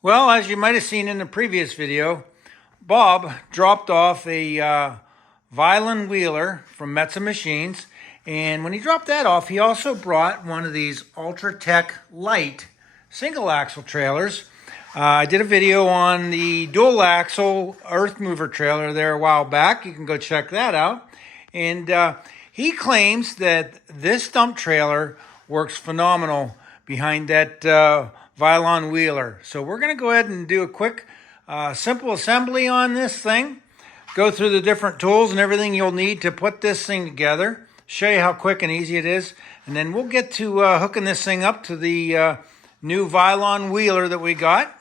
Well, as you might have seen in the previous video, Bob dropped off a Violin wheeler from Metza Machines. And when he dropped that off, he also brought one of these Ultratek Lite single axle trailers. I did a video on the dual axle earth mover trailer there a while back. You can go check that out. And he claims that this dump trailer works phenomenal behind that Violin wheeler. So we're going to go ahead and do a quick simple assembly on this thing. Go through the different tools and everything you'll need to put this thing together. Show you how quick and easy it is. And then we'll get to hooking this thing up to the new Violin wheeler that we got.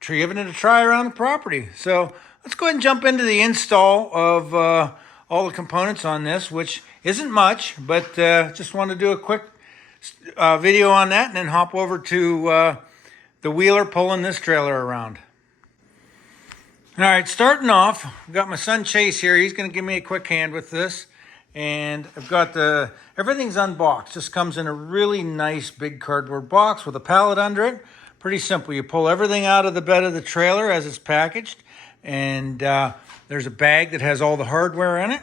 Giving it a try around the property. So let's go ahead and jump into the install of all the components on this, which isn't much, but just want to do a quick video on that and then hop over to the wheeler pulling this trailer around. All right, starting off, I've got my son Chase here. He's going to give me a quick hand with this. And I've got everything's unboxed. This comes in a really nice big cardboard box with a pallet under it. Pretty simple. You pull everything out of the bed of the trailer as it's packaged. And there's a bag that has all the hardware in it.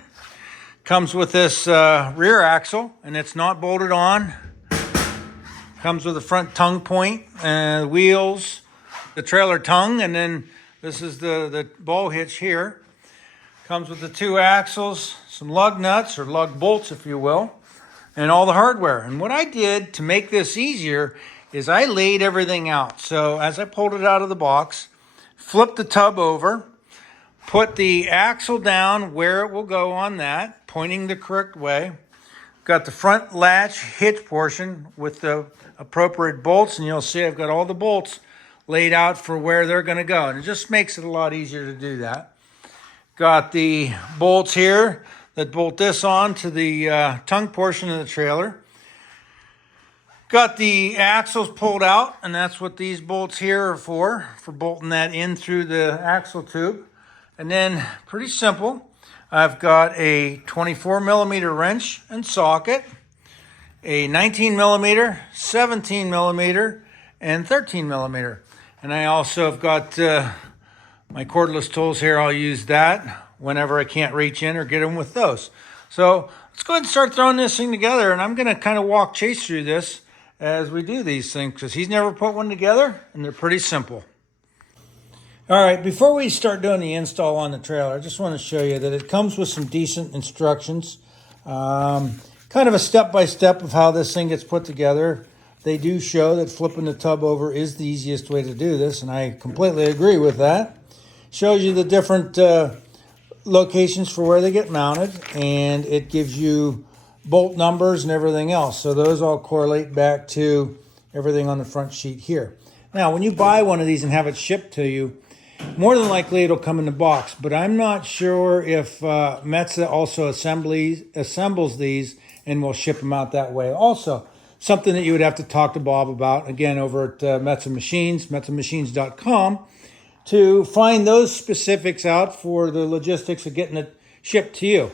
Comes with this rear axle, and it's not bolted on. Comes with a front tongue point, wheels, the trailer tongue, and then this is the ball hitch here. Comes with the two axles, some lug nuts, or lug bolts, if you will, and all the hardware. And what I did to make this easier is I laid everything out. So as I pulled it out of the box, flipped the tub over, put the axle down where it will go on that, pointing the correct way. Got the front latch hitch portion with the appropriate bolts, and you'll see I've got all the bolts laid out for where they're going to go. And it just makes it a lot easier to do that. Got the bolts here that bolt this on to the tongue portion of the trailer. Got the axles pulled out, and that's what these bolts here are for bolting that in through the axle tube. And then, pretty simple, I've got a 24 millimeter wrench and socket, a 19 millimeter, 17 millimeter, and 13 millimeter. And I also have got my cordless tools here. I'll use that whenever I can't reach in or get them with those. So let's go ahead and start throwing this thing together. And I'm going to kind of walk Chase through this as we do these things, because he's never put one together, and they're pretty simple. All right, before we start doing the install on the trailer, I just want to show you that it comes with some decent instructions. Kind of a step-by-step of how this thing gets put together. They do show that flipping the tub over is the easiest way to do this, and I completely agree with that. Shows you the different locations for where they get mounted, and it gives you bolt numbers and everything else. So those all correlate back to everything on the front sheet here. Now, when you buy one of these and have it shipped to you, more than likely it'll come in the box, but I'm not sure if Metza also assembles these and will ship them out that way. Also, something that you would have to talk to Bob about, again, over at Metza Machines, metzamachines.com, to find those specifics out for the logistics of getting it shipped to you.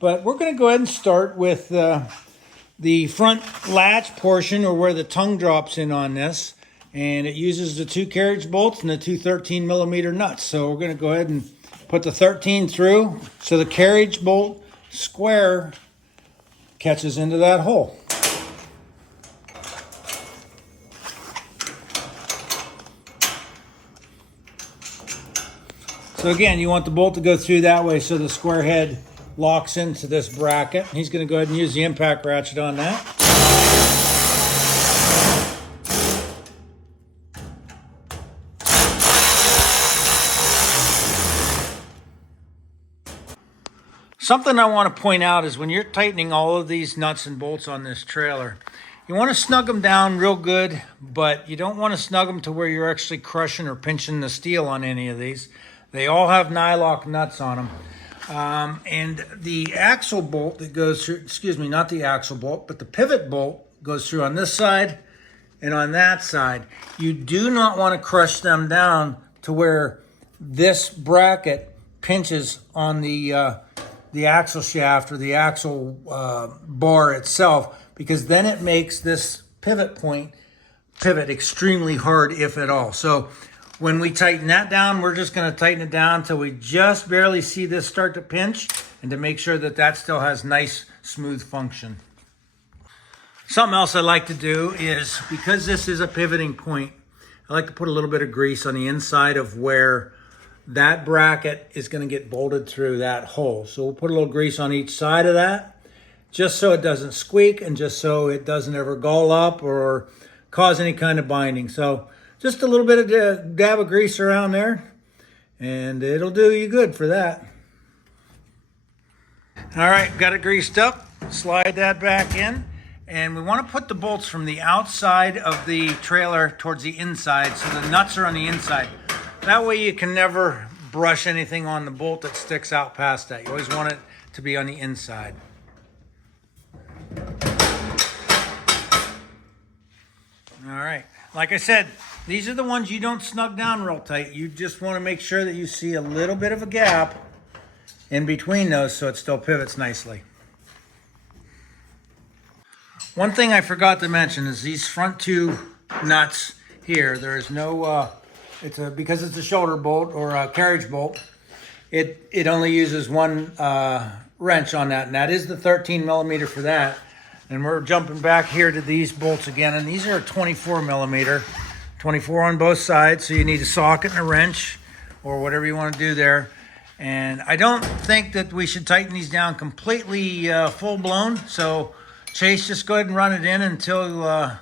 But we're going to go ahead and start with the front latch portion, or where the tongue drops in on this. And it uses the two carriage bolts and the two 13 millimeter nuts. So we're going to go ahead and put the 13 through so the carriage bolt square catches into that hole. So again, you want the bolt to go through that way so the square head locks into this bracket. He's going to go ahead and use the impact ratchet on that. Something I want to point out is when you're tightening all of these nuts and bolts on this trailer, you want to snug them down real good, but you don't want to snug them to where you're actually crushing or pinching the steel on any of these. They all have nylock nuts on them. And the axle bolt that goes through, not the axle bolt, but the pivot bolt goes through on this side and on that side. You do not want to crush them down to where this bracket pinches on the axle shaft or the axle bar itself, because then it makes this pivot point pivot extremely hard, if at all. So When we tighten that down, we're just going to tighten it down until we just barely see this start to pinch, and to make sure that that still has nice, smooth function. Something else I like to do is, because this is a pivoting point, I like to put a little bit of grease on the inside of where that bracket is going to get bolted through that hole. So we'll put a little grease on each side of that, just so it doesn't squeak and just so it doesn't ever gall up or cause any kind of binding. So just a little bit of a dab of grease around there, and it'll do you good for that. All right, got it greased up. Slide that back in. And we want to put the bolts from the outside of the trailer towards the inside, so the nuts are on the inside. That way you can never brush anything on the bolt that sticks out past that. You always want it to be on the inside. All right, like I said, these are the ones you don't snug down real tight. You just want to make sure that you see a little bit of a gap in between those so it still pivots nicely. One thing I forgot to mention is these front two nuts here. There is no, because it's a shoulder bolt or a carriage bolt, it only uses one wrench on that, and that is the 13 millimeter for that. And we're jumping back here to these bolts again, and these are a 24 millimeter, 24 on both sides, so you need a socket and a wrench or whatever you want to do there. And I don't think that we should tighten these down completely full blown, so Chase, just go ahead and run it in until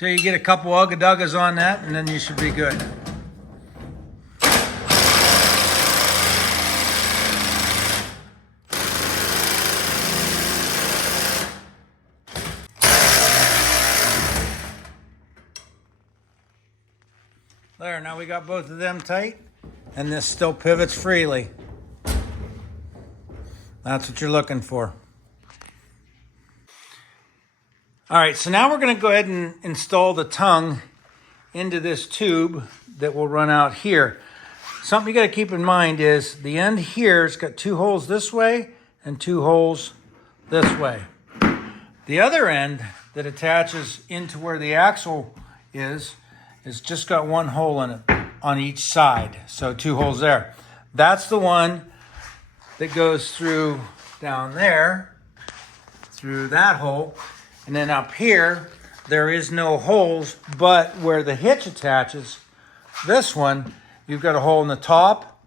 you get a couple ugga-duggas on that, and then you should be good. There, now we got both of them tight, and this still pivots freely. That's what you're looking for. All right, so now we're going to go ahead and install the tongue into this tube that will run out here. Something you got to keep in mind is the end here has got two holes this way and two holes this way. The other end that attaches into where the axle is just got one hole in it on each side, so two holes there. That's the one that goes through down there, through that hole. And then up here, there is no holes, but where the hitch attaches, this one, you've got a hole in the top,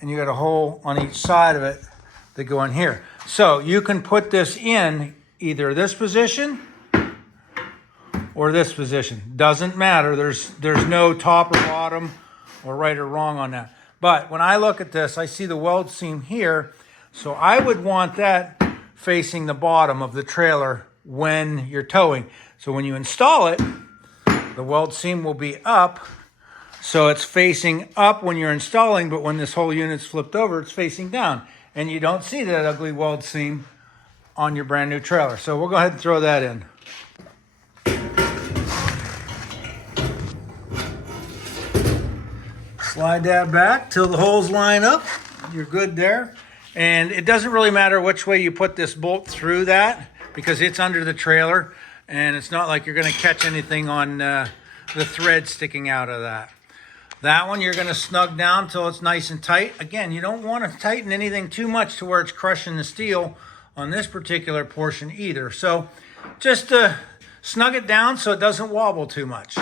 and you got a hole on each side of it that go in here. So you can put this in either this position or this position. Doesn't matter. There's no top or bottom or right or wrong on that. But when I look at this, I see the weld seam here, so I would want that facing the bottom of the trailer when you're towing. So when you install it, the weld seam will be up, so it's facing up when you're installing, but when this whole unit's flipped over, it's facing down. And you don't see that ugly weld seam on your brand new trailer. So we'll go ahead and throw that in. Slide that back till the holes line up. You're good there. And it doesn't really matter which way you put this bolt through that, because it's under the trailer, and it's not like you're going to catch anything on the thread sticking out of that. That one you're going to snug down till it's nice and tight. Again, you don't want to tighten anything too much to where it's crushing the steel on this particular portion either. So just snug it down so it doesn't wobble too much.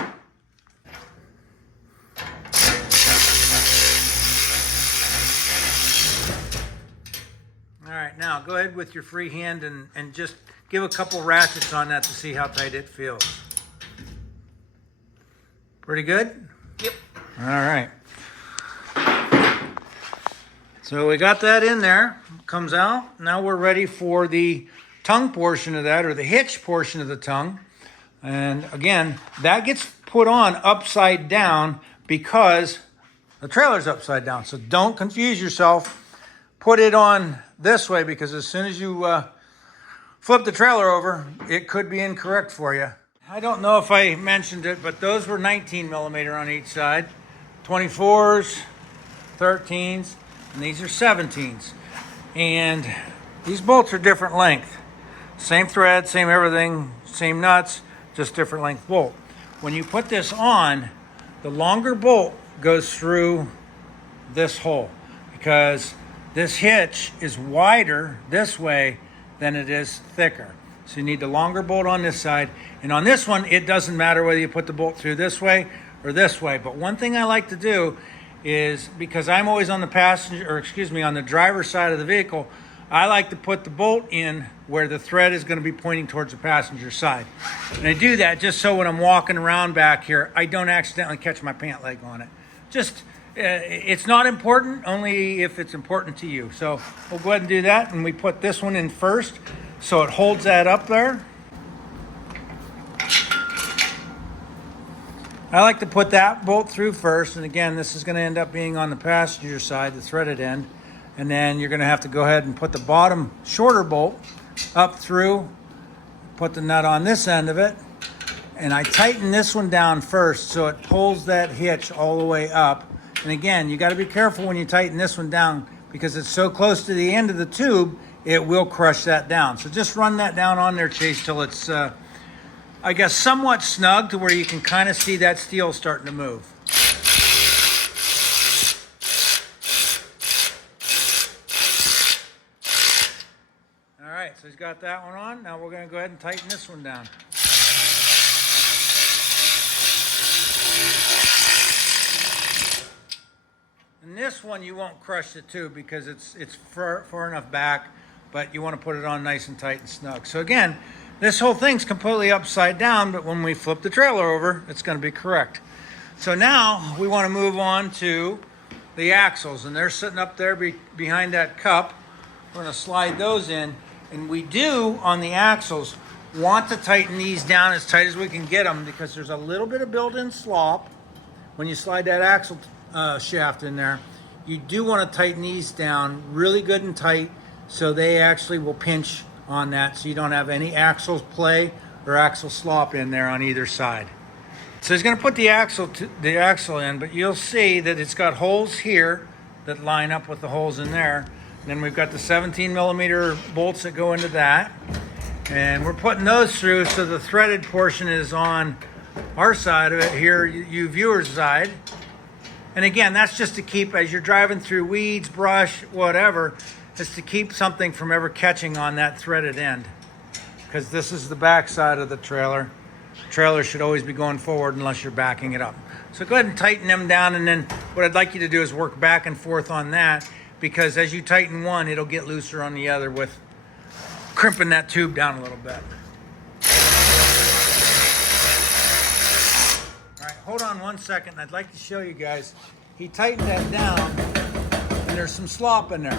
All right, now go ahead with your free hand and just give a couple ratchets on that to see how tight it feels. Pretty good? Yep. All right. So we got that in there. Comes out. Now we're ready for the tongue portion of that, or the hitch portion of the tongue. And again, that gets put on upside down because the trailer's upside down. So don't confuse yourself. Put it on this way, because as soon as you flip the trailer over, it could be incorrect for you. I don't know if I mentioned it, but those were 19 millimeter on each side. 24s, 13s, and these are 17s. And these bolts are different length. Same thread, same everything, same nuts, just different length bolt. When you put this on, the longer bolt goes through this hole, because this hitch is wider this way than it is thicker. So you need the longer bolt on this side. And on this one, it doesn't matter whether you put the bolt through this way or this way. But one thing I like to do is, because I'm always on the on the driver's side of the vehicle, I like to put the bolt in where the thread is going to be pointing towards the passenger side. And I do that just so when I'm walking around back here, I don't accidentally catch my pant leg on it. Just, it's not important, only if it's important to you. So we'll go ahead and do that. And we put this one in first, so it holds that up there. I like to put that bolt through first, and again, this is going to end up being on the passenger side, the threaded end, and then you're going to have to go ahead and put the bottom shorter bolt up through, put the nut on this end of it, and I tighten this one down first so it pulls that hitch all the way up. And again, you got to be careful when you tighten this one down, because it's so close to the end of the tube, it will crush that down. So just run that down on there, Chase, till it's I guess somewhat snug, to where you can kind of see that steel starting to move. All right, so he's got that one on. Now we're going to go ahead and tighten this one down. And this one you won't crush the tube because it's far enough back, but you want to put it on nice and tight and snug. So again, this whole thing's completely upside down, but when we flip the trailer over, it's going to be correct. So now we want to move on to the axles, and they're sitting up there behind that cup. We're going to slide those in, and we do, on the axles, want to tighten these down as tight as we can get them, because there's a little bit of built-in slop when you slide that axle shaft in there. You do want to tighten these down really good and tight, so they actually will pinch on that, so you don't have any axle play or axle slop in there on either side. So he's going to put the axle in, but you'll see that it's got holes here that line up with the holes in there. And then we've got the 17 millimeter bolts that go into that, and we're putting those through so the threaded portion is on our side of it here, you viewers' side. And again, that's just to keep, as you're driving through weeds, brush, whatever, is to keep something from ever catching on that threaded end, because this is the back side of the trailer. The trailer should always be going forward unless you're backing it up. So go ahead and tighten them down, and then what I'd like you to do is work back and forth on that, because as you tighten one, it'll get looser on the other with crimping that tube down a little bit. All right, hold on one second. I'd like to show you guys. He tightened that down, and there's some slop in there.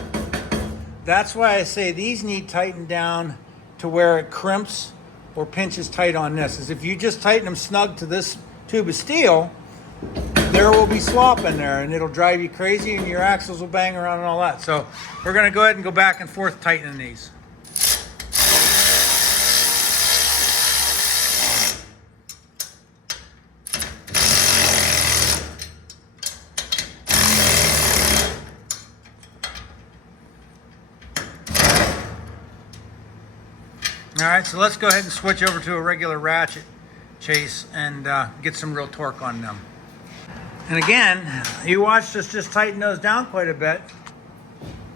That's why I say these need tightened down to where it crimps or pinches tight on this. Is if you just tighten them snug to this tube of steel, there will be slop in there, and it'll drive you crazy, and your axles will bang around and all that. So we're going to go ahead and go back and forth tightening these. All right, so let's go ahead and switch over to a regular ratchet, Chase, and get some real torque on them. And again, you watched us just tighten those down quite a bit,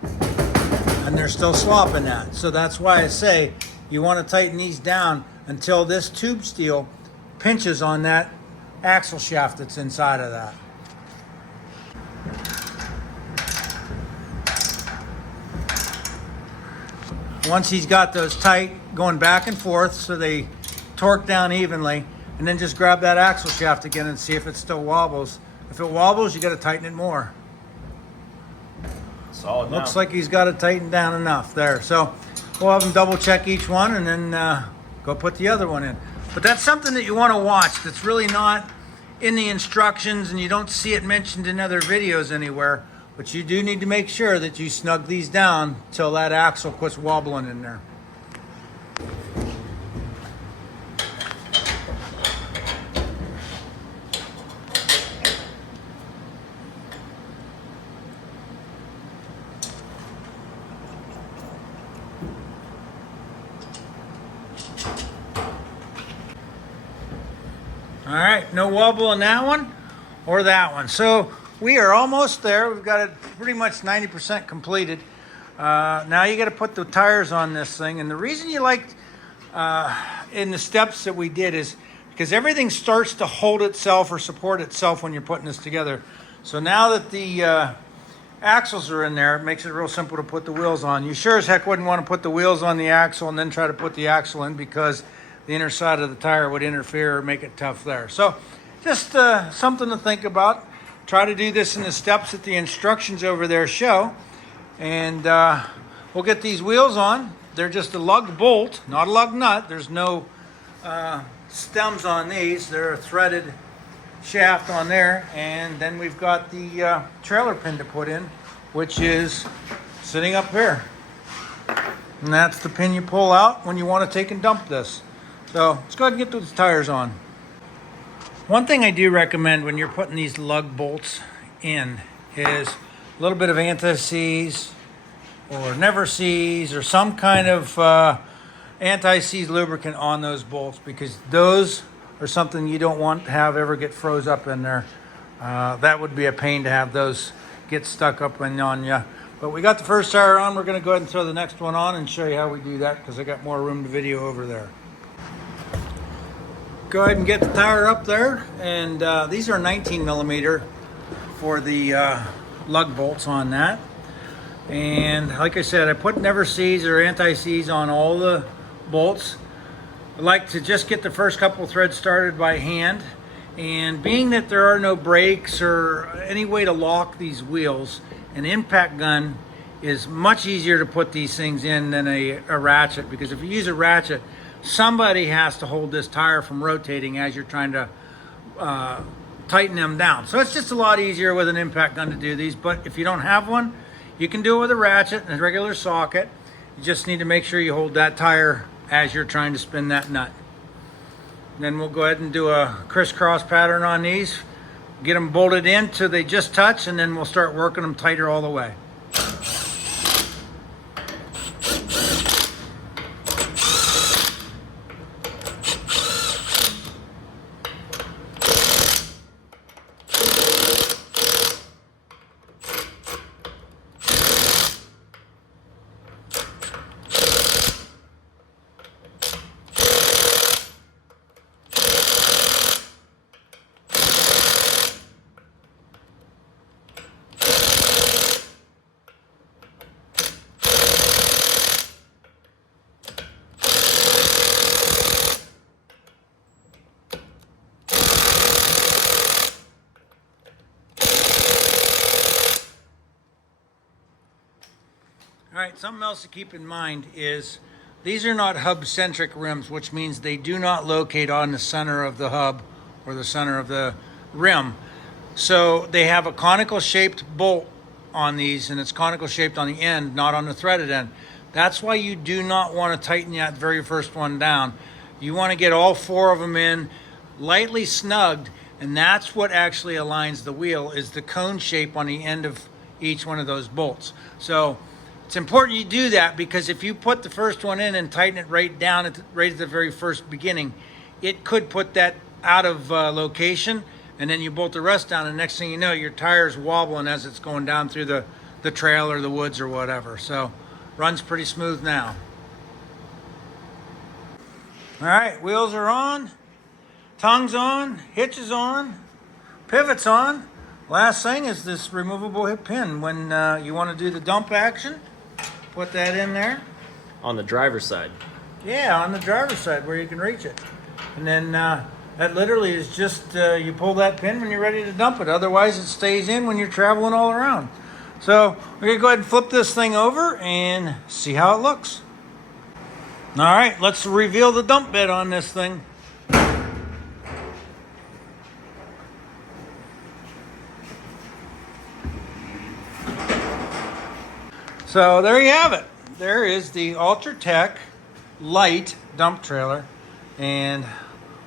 and there's still slop in that. So that's why I say you want to tighten these down until this tube steel pinches on that axle shaft that's inside of that. Once he's got those tight, going back and forth so they torque down evenly, and then just grab that axle shaft again and see if it still wobbles. If it wobbles, you got to tighten it more. Solid. Looks like he's got it tightened down enough there. So we'll have him double check each one, and then go put the other one in. But that's something that you want to watch. That's really not in the instructions, and you don't see it mentioned in other videos anywhere. But you do need to make sure that you snug these down till that axle quits wobbling in there. All right, no wobble on that one. or that one. So we are almost there. We've got it pretty much 90% completed. Now you got to put the tires on this thing. And the reason you liked in the steps that we did is because everything starts to hold itself or support itself when you're putting this together. So now that the axles are in there, it makes it real simple to put the wheels on. You sure as heck wouldn't want to put the wheels on the axle and then try to put the axle in, because the inner side of the tire would interfere or make it tough there. So just something to think about. Try to do this in the steps that the instructions over there show. And we'll get these wheels on. They're just a lug bolt, not a lug nut. There's no stems on these. They're a threaded shaft on there. And then we've got the trailer pin to put in, which is sitting up here. And that's the pin you pull out when you want to take and dump this. So let's go ahead and get those tires on. One thing I do recommend when you're putting these lug bolts in is a little bit of anti-seize or never seize or some kind of anti-seize lubricant on those bolts, because those are something you don't want to have ever get froze up in there. That would be a pain to have those get stuck up and on you. But we got the first tire on. We're going to go ahead and throw the next one on and show you how we do that, because I got more room to video over there. Go ahead and get the tire up there, and these are 19 millimeter for the lug bolts on that. And like I said, I put never seize or anti-seize on all the bolts. I like to just get the first couple threads started by hand, and being that there are no brakes or any way to lock these wheels, an impact gun is much easier to put these things in than a ratchet, because if you use a ratchet, somebody has to hold this tire from rotating as you're trying to tighten them down. So it's just a lot easier with an impact gun to do these. But if you don't have one, you can do it with a ratchet and a regular socket. You just need to make sure you hold that tire as you're trying to spin that nut. Then we'll go ahead and do a crisscross pattern on these. Get them bolted in till they just touch, and then we'll start working them tighter all the way. All right, something else to keep in mind is these are not hub-centric rims, which means they do not locate on the center of the hub or the center of the rim. So they have a conical shaped bolt on these, and it's conical shaped on the end, not on the threaded end. That's why you do not want to tighten that very first one down. You want to get all four of them in lightly snugged, and that's what actually aligns the wheel, is the cone shape on the end of each one of those bolts. So it's important you do that, because if you put the first one in and tighten it right down right at the very first beginning, it could put that out of location, and then you bolt the rest down, and next thing you know, your tire's wobbling as it's going down through the trail or the woods or whatever. So runs pretty smooth now. All right, wheels are on, tongue's on, hitch is on, pivot's on. Last thing is this removable hip pin. When you want to do the dump action, put that in there. On the driver's side. Yeah, on the driver's side where you can reach it. And then that literally is just, you pull that pin when you're ready to dump it. Otherwise, it stays in when you're traveling all around. So we're going to go ahead and flip this thing over and see how it looks. All right, let's reveal the dump bed on this thing. So there you have it. There is the Ultratek Lite dump trailer. And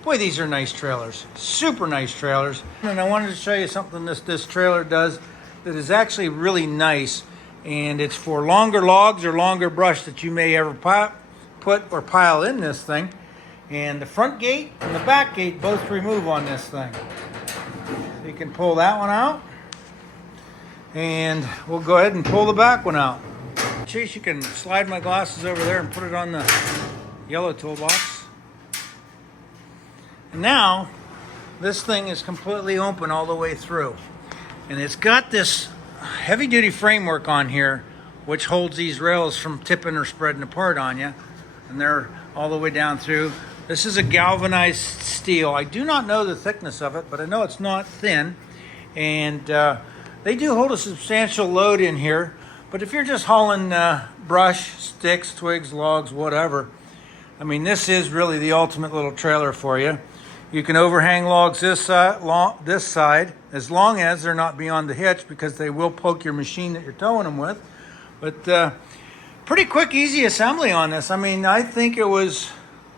boy, these are nice trailers. Super nice trailers. And I wanted to show you something this trailer does that is actually really nice. And it's for longer logs or longer brush that you may ever put or pile in this thing. And the front gate and the back gate both remove on this thing. You can pull that one out. And we'll go ahead and pull the back one out. Chase, you can slide my glasses over there and put it on the yellow toolbox. And now, this thing is completely open all the way through. And it's got this heavy-duty framework on here, which holds these rails from tipping or spreading apart on you. And they're all the way down through. This is a galvanized steel. I do not know the thickness of it, but I know it's not thin. And they do hold a substantial load in here. But if you're just hauling brush, sticks, twigs, logs, whatever, I mean, this is really the ultimate little trailer for you. You can overhang logs this side, as long as they're not beyond the hitch, because they will poke your machine that you're towing them with. But pretty quick, easy assembly on this. I mean, I think it was,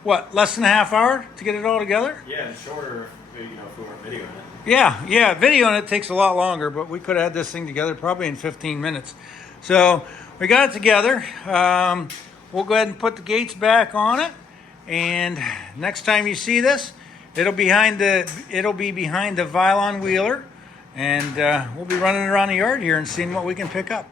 what, less than a half hour to get it all together? Yeah, and shorter, if we weren't videoing it. Yeah, videoing it takes a lot longer, but we could have had this thing together probably in 15 minutes. So we got it together. We'll go ahead and put the gates back on it. And next time you see this, it'll be behind the Vylon wheeler. And we'll be running around the yard here and seeing what we can pick up.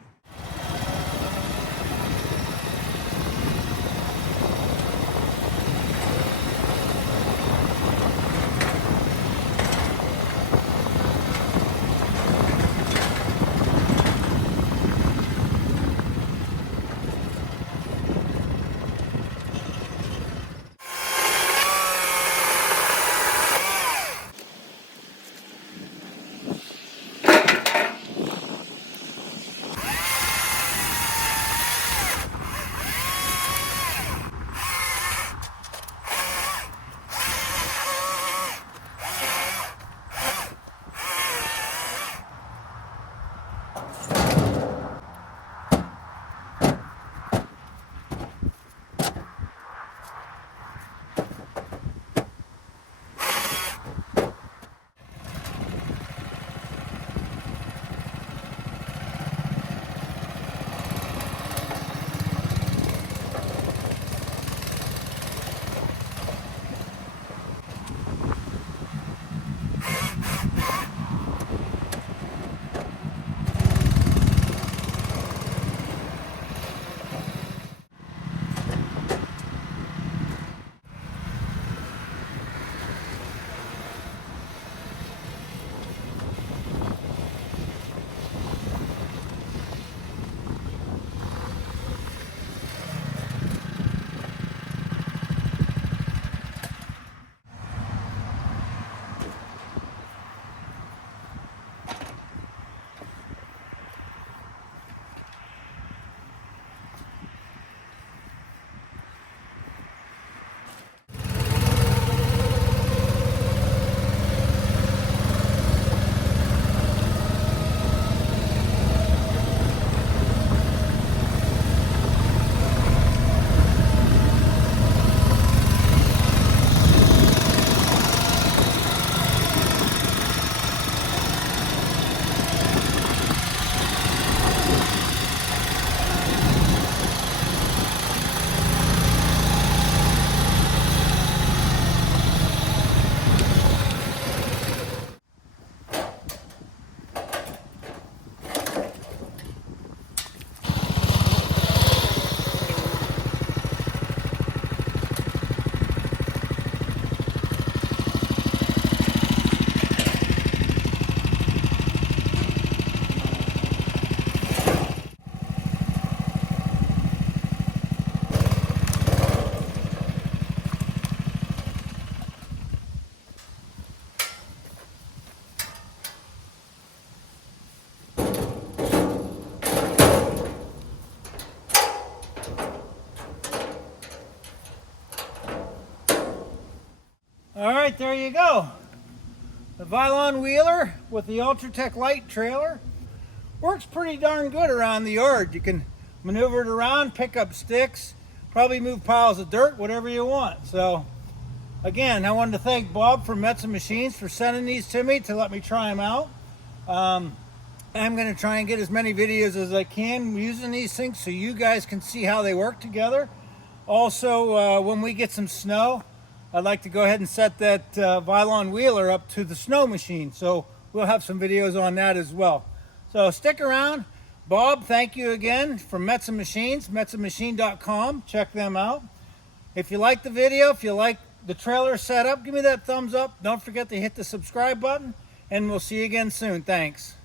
All right, there you go. The Vylon wheeler with the Ultratek light trailer works pretty darn good around the yard. You can maneuver it around, pick up sticks, probably move piles of dirt, whatever you want. So again, I wanted to thank Bob from Metza Machines for sending these to me to let me try them out. I'm going to try and get as many videos as I can using these things so you guys can see how they work together. Also, when we get some snow, I'd like to go ahead and set that Vylon wheeler up to the snow machine so we'll have some videos on that as well. So stick around. Bob, thank you again from Metza Machines, metzamachine.com. Check them out. If you like the video, if you like the trailer setup, give me that thumbs up. Don't forget to hit the subscribe button, and we'll see you again soon. Thanks.